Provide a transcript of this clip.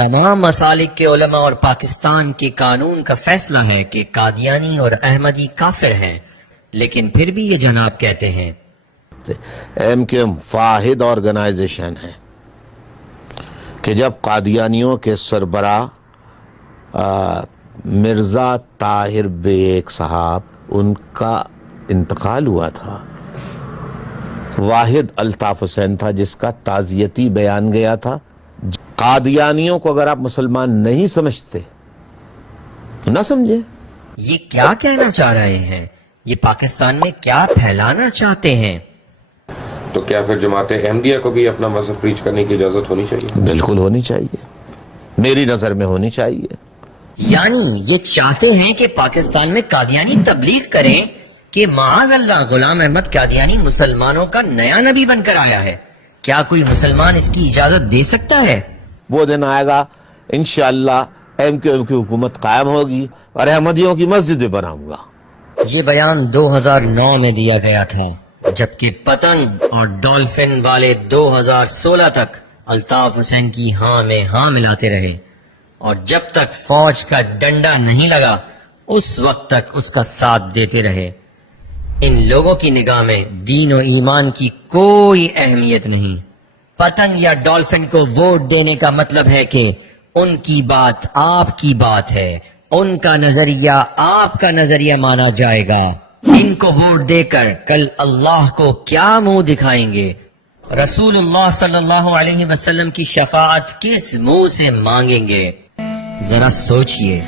تمام مسالک کے علماء اور پاکستان کے قانون کا فیصلہ ہے کہ قادیانی اور احمدی کافر ہیں، لیکن پھر بھی یہ جناب کہتے ہیں ایم کیو ایم واحد آرگنائزیشن ہے کہ جب قادیانیوں کے سربراہ مرزا طاہر بیگ صاحب ان کا انتقال ہوا تھا، واحد الطاف حسین تھا جس کا تعزیتی بیان گیا تھا. قادیانیوں کو اگر آپ مسلمان نہیں سمجھتے نہ سمجھے. یہ کیا کہنا چاہ رہے ہیں؟ یہ پاکستان میں کیا پھیلانا چاہتے ہیں؟ تو کیا پھر جماعت احمدیہ کو بھی اپنا مذہب پریچ کرنے کی اجازت ہونی چاہیے؟ بالکل ہونی چاہیے، میری نظر میں ہونی چاہیے. یعنی یہ چاہتے ہیں کہ پاکستان میں قادیانی تبلیغ کریں کہ معاذ اللہ غلام احمد قادیانی مسلمانوں کا نیا نبی بن کر آیا ہے. کیا کوئی مسلمان اس کی اجازت دے سکتا ہے؟ وہ دن آئے گا انشاءاللہ ایم کیو ایم کی حکومت قائم ہوگی اور احمدیوں کی مسجدیں بناؤں گا. یہ بیان 2009 میں دیا گیا تھا، جبکہ پتنگ اور ڈولفن والے 2016 تک الطاف حسین کی ہاں میں ہاں ملاتے رہے، اور جب تک فوج کا ڈنڈا نہیں لگا اس وقت تک اس کا ساتھ دیتے رہے. ان لوگوں کی نگاہ میں دین و ایمان کی کوئی اہمیت نہیں. پتنگ یا ڈولفن کو ووٹ دینے کا مطلب ہے کہ ان کی بات آپ کی بات ہے، ان کا نظریہ آپ کا نظریہ مانا جائے گا. ان کو ووٹ دے کر کل اللہ کو کیا منہ دکھائیں گے؟ رسول اللہ صلی اللہ علیہ وسلم کی شفاعت کس منہ سے مانگیں گے؟ ذرا سوچئے.